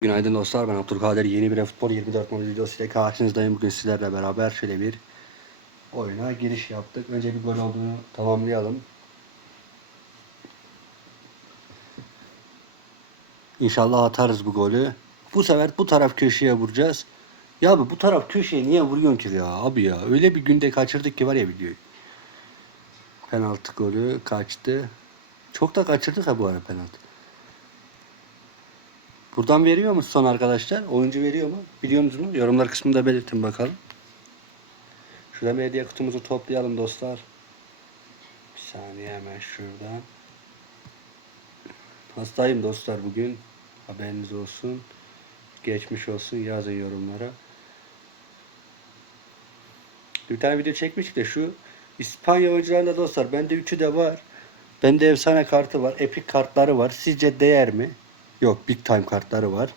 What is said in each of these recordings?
Günaydın dostlar ben Abdülkadir. Yeni bir futbol 24 mobil videosu ile karşınızdayım. Bugün sizlerle beraber şöyle bir oyuna giriş yaptık. Önce bir gol olduğunu tamamlayalım. İnşallah atarız bu golü. Bu sefer bu taraf köşeye vuracağız. Ya abi bu taraf köşeye niye vuruyorsun ki ya abi ya? Öyle bir günde kaçırdık ki var ya videoyu. Penaltı golü kaçtı. Çok da kaçırdık ha bu ara penaltı Buradan veriyor mu son arkadaşlar? Oyuncu veriyor mu? Biliyor musunuz? Yorumlar kısmında belirtin bakalım. Şurada bir kutumuzu toplayalım dostlar. Bir saniye hemen şuradan. Hastayım dostlar bugün. Haberiniz olsun. Geçmiş olsun. Yazın yorumlara. Bir tane video çekmiştik de şu İspanya oyuncularında dostlar bende üçü de var. Bende efsane kartı var. Epic kartları var. Sizce değer mi? Yok Big Time kartları var.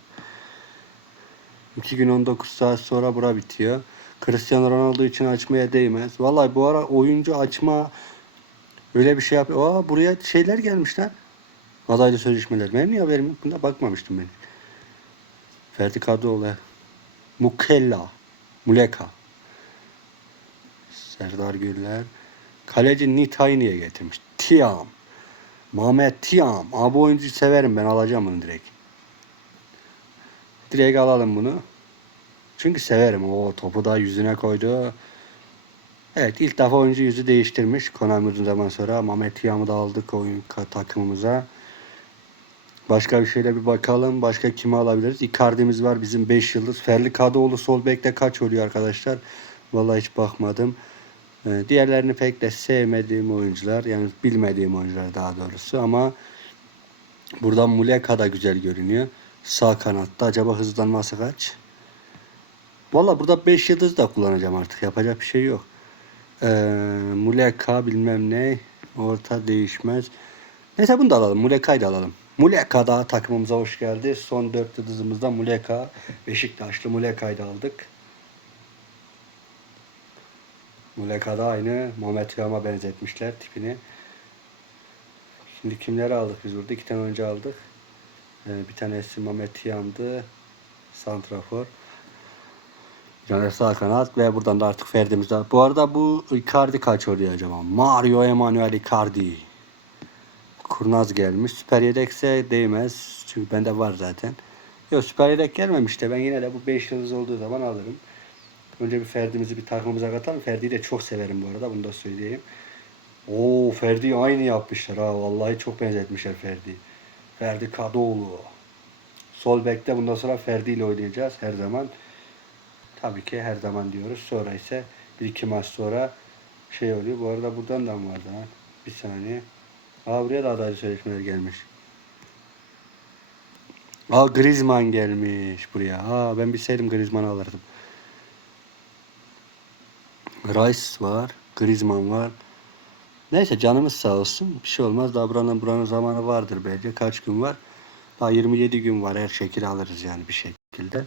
2 gün 19 saat sonra bura bitiyor. Cristiano Ronaldo için açmaya değmez. Vallahi bu ara oyuncu açma öyle bir şey yapıyor. Aa buraya şeyler gelmiş lan. Adaylı sözleşmeler. Benim niye haberim? Buna bakmamıştım ben. Ferdi Kadıoğlu. Mukella. Muleka. Serdar Güller. Kaleci Nitayni'ye getirmiş. Tiam. Mehmet Tiam. Abi oyuncuyu severim ben alacağım bunu direkt. Direkt alalım bunu. Çünkü severim. O topu da yüzüne koydu. Evet ilk defa oyuncu yüzü değiştirmiş. Konami zaman sonra Mehmet Tiam'ı da aldık oyun takımımıza. Başka bir şeyle bir bakalım. Başka kimi alabiliriz? Icardi'miz var bizim 5 yıldız. Ferli Kadıoğlu sol bekte kaç oluyor arkadaşlar? Vallahi hiç bakmadım. Ee, Diğerlerini pek de sevmediğim oyuncular. Yani bilmediğim oyuncular daha doğrusu. Ama buradan Muleka da güzel görünüyor. Sağ kanatta. Acaba hızlanması kaç? Valla burada 5 yıldız da kullanacağım artık. Yapacak bir şey yok. Ee, Muleka bilmem ne. Orta değişmez. Neyse bunu da alalım. Muleka'yı da alalım. Muleka da takımımıza hoş geldi. Son 4 yıldızımızda Muleka. Beşiktaşlı Muleka'yı da aldık. Muleka da aynı Mehmet Yam'a benzetmişler tipini. Şimdi kimleri aldık biz burada? İki tane önce aldık. Ee, bir tanesi Mehmet Yam'dı. Santrafor. Tane sağ kanat ve buradan da artık Ferdi'miz var. Bu arada bu Icardi kaç oluyor acaba? Mario Emanuel Icardi. Kurnaz gelmiş. Süper yedekse değmez. Çünkü bende var zaten. Yok süper yedek gelmemiş de ben yine de bu 5 yıldız olduğu zaman alırım. Önce bir Ferdi'mizi bir takımımıza katalım. Ferdi'yi de çok severim bu arada. Bunu da söyleyeyim. Oo Ferdi'yi aynı yapmışlar ha. Vallahi çok benzetmişler Ferdi. Ferdi Kadıoğlu. Sol bekte bundan sonra Ferdi ile oynayacağız her zaman. Tabii ki her zaman diyoruz. Sonra ise bir iki maç sonra şey oluyor. Bu arada buradan da mı vardı ha? Bir saniye. Aa buraya da adaylı sözleşmeler gelmiş. Aa Griezmann gelmiş buraya. Aa ben bilseydim Griezmann'ı alırdım. Rice var. Griezmann var. Neyse canımız sağ olsun. Bir şey olmaz. Daha buranın, buranın zamanı vardır belki. Kaç gün var? Daha 27 gün var. Her şekilde alırız yani bir şekilde.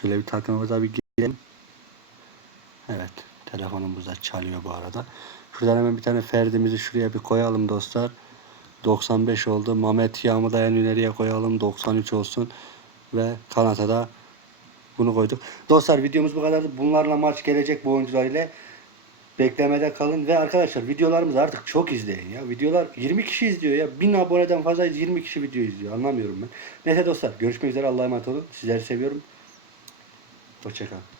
Şöyle bir takımımıza bir girelim. Evet. Telefonumuz da çalıyor bu arada. Şuradan hemen bir tane Ferdi'mizi şuraya bir koyalım dostlar. 95 oldu. Mehmet Yağmı da en koyalım. 93 olsun. Ve kanata da bunu koyduk. Dostlar videomuz bu kadardı. Bunlarla maç gelecek bu oyuncular ile. Beklemede kalın ve arkadaşlar videolarımız artık çok izleyin ya. Videolar 20 kişi izliyor ya. 1000 aboneden fazla 20 kişi video izliyor. Anlamıyorum ben. Neyse dostlar görüşmek üzere. Allah'a emanet olun. Sizleri seviyorum. Hoşçakalın.